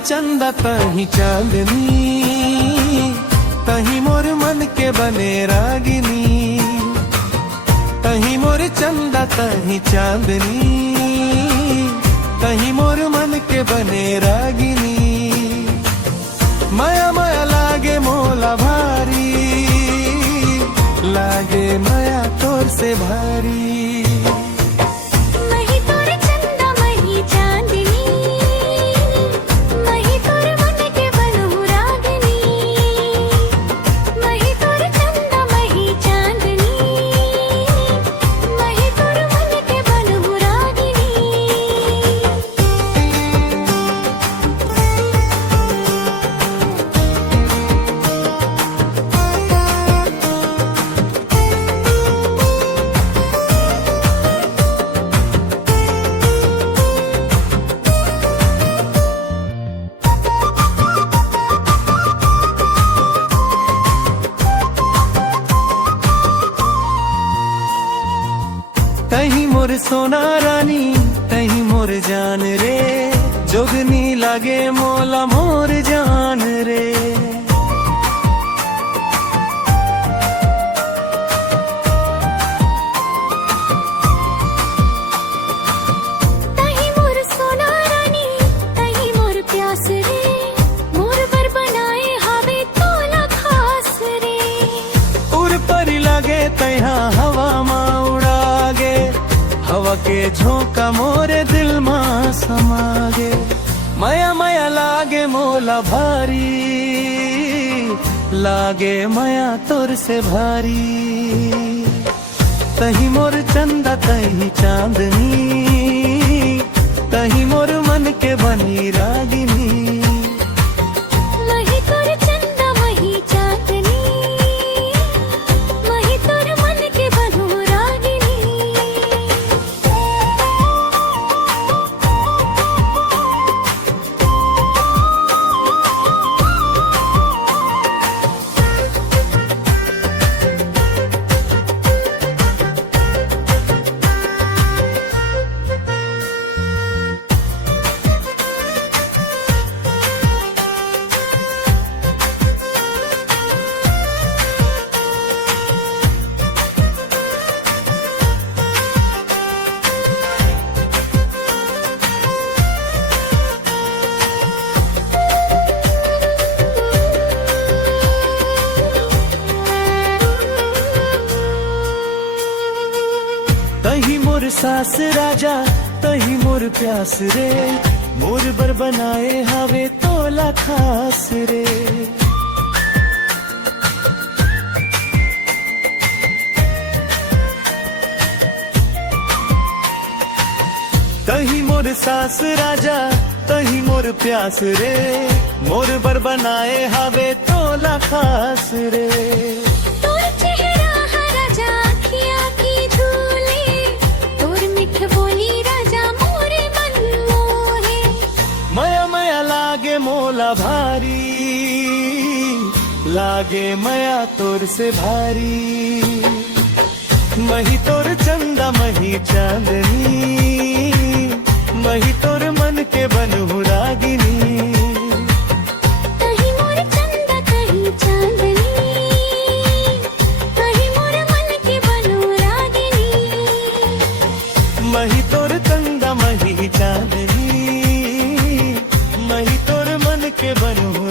चंदा तही चांदनी, तही मोर मन के बने रागिनी। तही मोर चंदा तही चांदनी, तही मोर मन के बने रागिनी। माया माया लागे मोला भारी, लागे माया तोर से भारी। तही मोर सोना रानी, तही मोर जान रे, जोगनी लागे मोला मोर जान रे। तही मोर सोना रानी, तही मोर प्यास रे, मोर बर बनाए हावे तोला खास रे। उर परी लागे तहा हवा मा उड़ागे, हवा के झोंका मोरे दिल मां समागे। माया माया लागे मोला भारी, लागे माया तोर से भारी। तही मोर चंदा तही चांदनी, तही मोर मन के बनी रागिनी। तही मोर सास राजा, तही मोर प्यास रे, मोर बर बनाए हावे तोला खास रे। तही मोर सास राजा, तही मोर प्यास रे, मोर बर बनाए हावे तोला खास रे। मोला भारी, लागे माया तोर से भारी। मही तोर चंदा मही चांदनी, मही तोर मन के बनहु रागिनी। तही मोर चंदा तही चांदनी, तही मोर मन के बनहु रागिनी। मही तोर चंदा मही चांदनी, मही तोर मन के बनहु